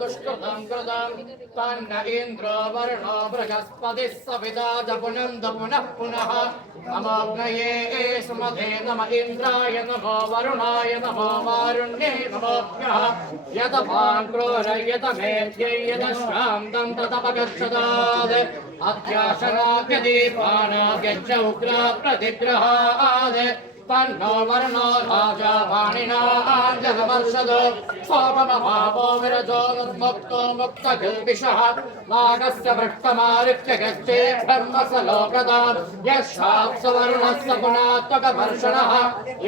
दुष्कृतं कृतं तन्न इन्द्रो वरुणो बृहस्पतिः सविता च पुनन्द पुनः पुनः नमोऽग्नये सुमते नम इन्द्राय नमो वरुणाय नमो वारुण्ये नमोऽभ्यः यतपाङ्क्रोरयत मेध्यै यतश्रान्तं ततपगच्छदात् अध्याशनाभ्यदीपानाभ्यश्च उग्रा प्रतिग्रहात् तन्नो वर्णो राजा वाणिना जगवर्षदो सोममभावो विरजो मुक्तो मुक्तकिल्बिषः नागस्य भ्रष्टमारित्य गच्छे ब्रह्मसलोकदाम् यशाप्सवर्णस्य गुणात्मकवर्षणः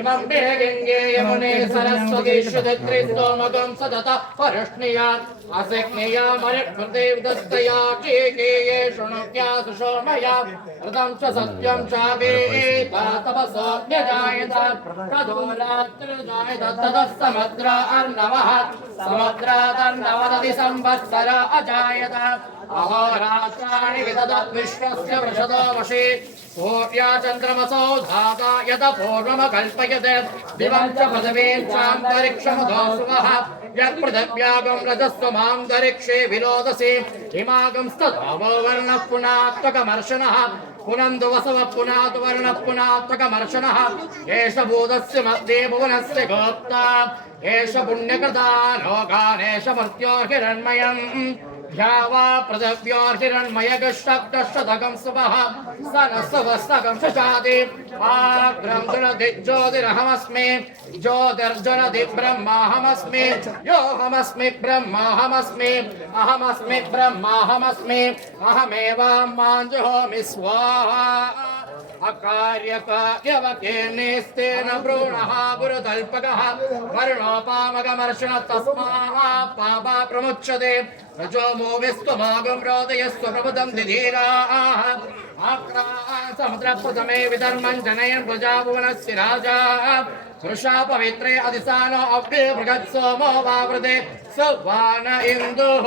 इमं मे गङ्गे यमुने सरस्वती श्रुतित्रिस्तोमगं सतत परिष्णीयात् असिग्नेयामरिकृतेवदस्तया केकेये शृणुक्या सुषोमया ऋतं च सत्यं चावेता तपसोऽज्ञजायत तदोरात्रिजायत ततः समुद्रार्णवः समुद्रादर्णवदति संवत्सर अजायत अहोरात्राणि विदधत् विश्वस्य वृषदो वशे सूर्या चन्द्रमसो धाता यत पूर्वमकल्पयत् दिवं च पृथिवीं चान्तरिक्षमुदोऽसुवः यत्पृथिव्यागं रजस्वमान्तरिक्षे विरोधसे हिमागंस्तधावो वर्णः पुनात्मकमर्शनः पुनन्दु वसवः पुनातु वर्णः पुनात्मकमर्शनः एष भूतस्य मध्ये भुवनस्य गोप्ता एष पुण्यकृता लोकानेष मर्त्योर्हिरण्मयम् ध्यावा पृथिव्योर्हिरण्मयगश्शब्दशतकं सुवः सनसवस्तकं शशाति आग्रं ज्वलति ज्योतिरहमस्मि ज्योतिर्ज्वलति ब्रह्माहमस्मि योऽहमस्मि ब्रह्माहमस्मि अहमस्मि ब्रह्माहमस्मि अहमेवाम्माञ्जुहोमि स्वाहा अकार्यकार्यवकेर्नेस्तेन भ्रूणः गुरुतल्पकः वर्णोपामगमर्षण तस्मात् पापा प्रमुच्यते रजोमो विस्त्वमागं रोदयस्व प्रबुधं दिधीराः समुद्रप्रथमे विधर्मं जनयन् प्रजाभुवनस्य राजा वृषा पवित्रे अधिसानो अव्ये बृहत्सोमो वावृते सुवान इन्दुः